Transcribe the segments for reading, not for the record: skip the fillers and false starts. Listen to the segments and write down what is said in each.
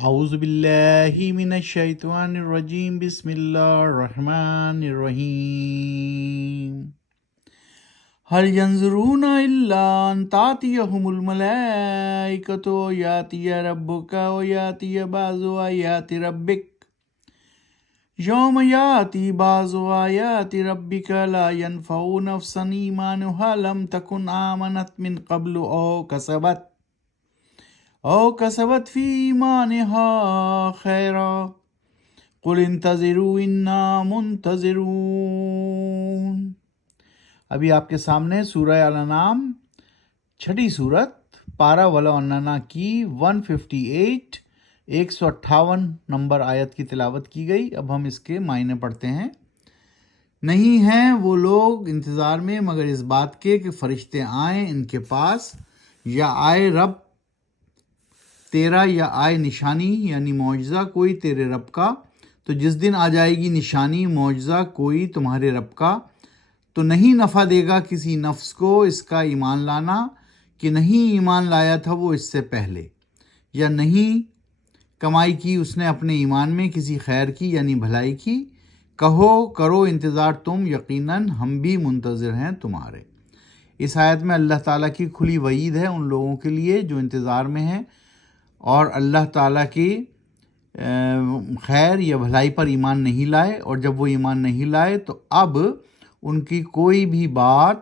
اعوذ باللہ من الشیطان الرجیم بسم اللہ الرحمن الرحیم هل ينظرون الا ان تأتيهم الملائکۃ یأتی ربک ویأتی بعض آیات ربک یوم یأتی بعض آیات ربک لا ينفع نفسا ایمانها لم تکن آمنت من قبل او کسبت فی ایمانها خیرا قل انتظروا انا منتظرون۔ ابھی آپ کے سامنے سورہ الانعام چھٹی صورت پارہ ولا اننا کی 158 158 نمبر آیت کی تلاوت کی گئی۔ اب ہم اس کے معنی پڑھتے ہیں۔ نہیں ہیں وہ لوگ انتظار میں مگر اس بات کے کہ فرشتے آئیں ان کے پاس، یا آئے رب تیرا، یا آئے نشانی یعنی معجزہ کوئی تیرے رب کا۔ تو جس دن آ جائے گی نشانی معجزہ کوئی تمہارے رب کا، تو نہیں نفع دے گا کسی نفس کو اس کا ایمان لانا کہ نہیں ایمان لایا تھا وہ اس سے پہلے، یا نہیں کمائی کی اس نے اپنے ایمان میں کسی خیر کی یعنی بھلائی کی۔ کہو کرو انتظار تم، یقیناً ہم بھی منتظر ہیں تمہارے۔ اس آیت میں اللہ تعالیٰ کی کھلی وعید ہے ان لوگوں کے لیے جو انتظار میں ہیں اور اللہ تعالیٰ کی خیر یا بھلائی پر ایمان نہیں لائے، اور جب وہ ایمان نہیں لائے تو اب ان کی کوئی بھی بات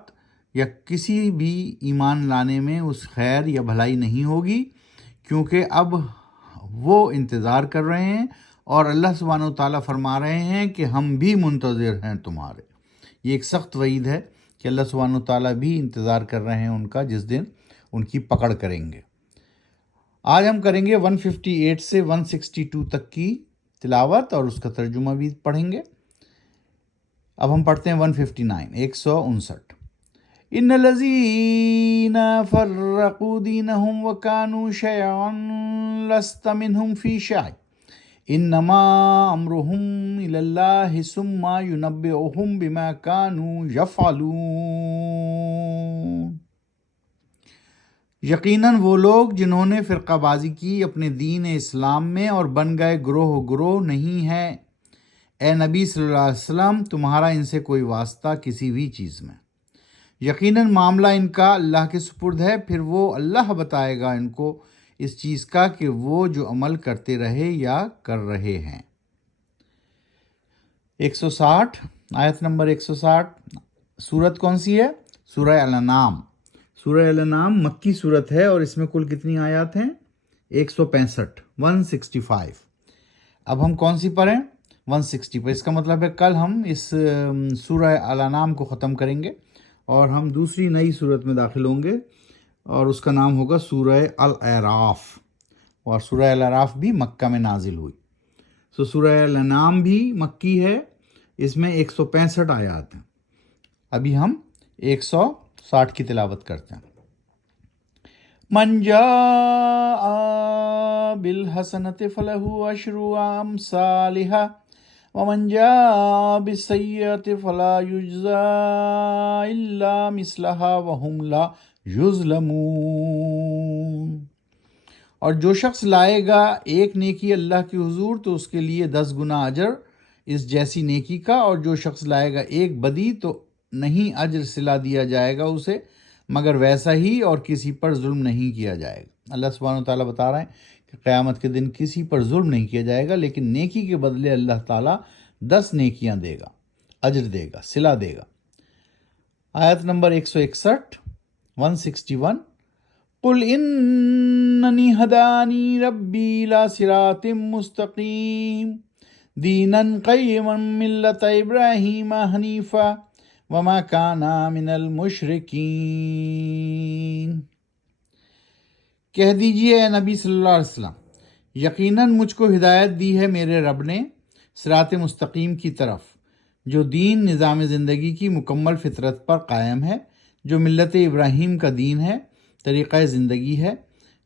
یا کسی بھی ایمان لانے میں اس خیر یا بھلائی نہیں ہوگی، کیونکہ اب وہ انتظار کر رہے ہیں اور اللہ سبحانہ و تعالیٰ فرما رہے ہیں کہ ہم بھی منتظر ہیں تمہارے۔ یہ ایک سخت وعید ہے کہ اللہ سبحانہ و تعالیٰ بھی انتظار کر رہے ہیں ان کا، جس دن ان کی پکڑ کریں گے۔ آج ہم کریں گے 158 سے 162 تک کی تلاوت اور اس کا ترجمہ بھی پڑھیں گے۔ اب ہم پڑھتے ہیں 159 159۔ ان الذین فرقوا دینہم وکانوا شیعا لست منہم فی شیء انما امرہم الی اللہ ثم ینبئہم بما کانوا یفعلون۔ یقیناً وہ لوگ جنہوں نے فرقہ بازی کی اپنے دین اسلام میں اور بن گئے گروہ گروہ نہیں ہے، اے نبی صلی اللہ علیہ وسلم تمہارا ان سے کوئی واسطہ کسی بھی چیز میں۔ یقیناً معاملہ ان کا اللہ کے سپرد ہے، پھر وہ اللہ بتائے گا ان کو اس چیز کا کہ وہ جو عمل کرتے رہے یا کر رہے ہیں۔ 160 آیت نمبر 160۔ سورت کون سی ہے؟ سورہ الانعام۔ سورہ الانعام مکی صورت ہے اور اس میں کل کتنی آیات ہیں؟ 165 165۔ اب ہم کون سی پڑھیں؟ 160 پر۔ اس کا مطلب ہے کل ہم اس سورہ الانعام کو ختم کریں گے اور ہم دوسری نئی صورت میں داخل ہوں گے اور اس کا نام ہوگا سورہ الاعراف، اور سورہ الاعراف بھی مکہ میں نازل ہوئی۔ سورہ الانعام بھی مکی ہے، اس میں 165 آیات ہیں۔ ابھی ہم 160 کی تلاوت کرتے ہیں۔ من جاء بالحسنۃ فلہ عشر امثالها ومن جاء بالسیئۃ فلا یجزی الا مثلها وهم لا یظلمون۔ اور جو شخص لائے گا ایک نیکی اللہ کے حضور تو اس کے لیے 10 گنا اجر اس جیسی نیکی کا، اور جو شخص لائے گا ایک بدی تو نہیں اجر صلہ دیا جائے گا اسے مگر ویسا ہی، اور کسی پر ظلم نہیں کیا جائے گا۔ اللہ سبحانہ وتعالیٰ بتا رہے ہیں کہ قیامت کے دن کسی پر ظلم نہیں کیا جائے گا، لیکن نیکی کے بدلے اللہ تعالیٰ 10 نیکیاں دے گا، اجر دے گا، صلہ دے گا۔ آیت نمبر 161 161۔ قل اننی ہدانی ربی الی صراط مستقیم دینا قیما ملۃ ابراہیم حنیفا وما کان من المشرکین۔ کہہ دیجئے اے نبی صلی اللہ علیہ وسلم، یقیناً مجھ کو ہدایت دی ہے میرے رب نے صراط مستقیم کی طرف، جو دین نظام زندگی کی مکمل فطرت پر قائم ہے، جو ملت ابراہیم کا دین ہے، طریقہ زندگی ہے،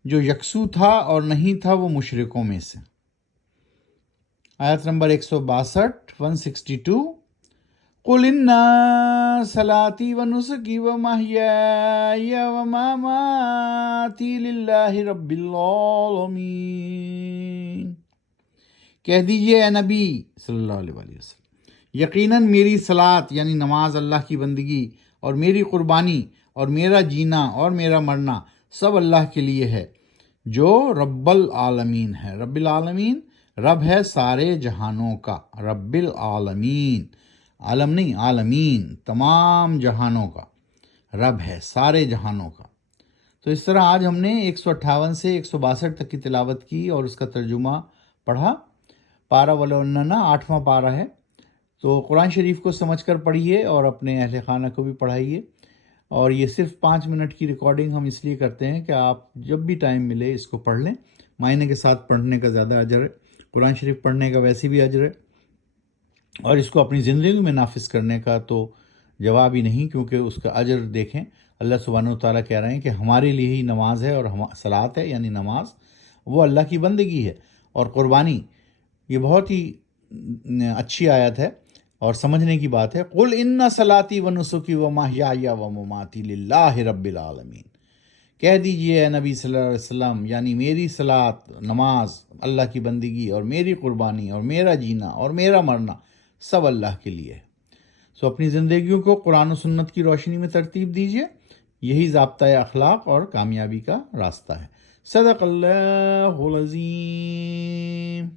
جو یکسو تھا اور نہیں تھا وہ مشرکوں میں سے۔ آیت نمبر 162 162۔ قل ان صلاتی و نسکی و محیای و مماتی للہ رب العالمین کہہ دیجئے اے نبی صلی اللہ علیہ وآلہ وسلم، یقیناً میری صلاۃ یعنی نماز، اللہ کی بندگی، اور میری قربانی اور میرا جینا اور میرا مرنا سب اللہ کے لیے ہے جو رب العالمین ہے۔ رب العالمین رب ہے سارے جہانوں کا، رب العالمین، عالم نہیں، عالمین، تمام جہانوں کا رب ہے، سارے جہانوں کا۔ تو اس طرح آج ہم نے 158 سے 162 تک کی تلاوت کی اور اس کا ترجمہ پڑھا۔ پارہ ولوننا 8واں پارہ ہے، تو قرآن شریف کو سمجھ کر پڑھیے اور اپنے اہل خانہ کو بھی پڑھائیے۔ اور یہ صرف 5 منٹ کی ریکارڈنگ ہم اس لیے کرتے ہیں کہ آپ جب بھی ٹائم ملے اس کو پڑھ لیں، معنی کے ساتھ پڑھنے کا زیادہ اجر ہے، قرآن شریف پڑھنے کا ویسے بھی اجر ہے، اور اس کو اپنی زندگی میں نافذ کرنے کا تو جواب ہی نہیں، کیونکہ اس کا اجر دیکھیں اللہ سبحانہ و تعالیٰ کہہ رہے ہیں کہ ہمارے لیے ہی نماز ہے، اور صلاۃ ہے یعنی نماز وہ اللہ کی بندگی ہے، اور قربانی یہ بہت ہی اچھی آیت ہے اور سمجھنے کی بات ہے۔ قل ان صلاتی و نسکی و محیای و مماتی للہ رب العالمین، کہہ دیجئے اے نبی صلی اللہ علیہ وسلم، یعنی میری صلاۃ نماز اللہ کی بندگی اور میری قربانی اور میرا جینا اور میرا مرنا سب اللہ کے لیے ہے۔ سو اپنی زندگیوں کو قرآن و سنت کی روشنی میں ترتیب دیجئے، یہی ضابطۂ اخلاق اور کامیابی کا راستہ ہے۔ صدق اللہ العظیم۔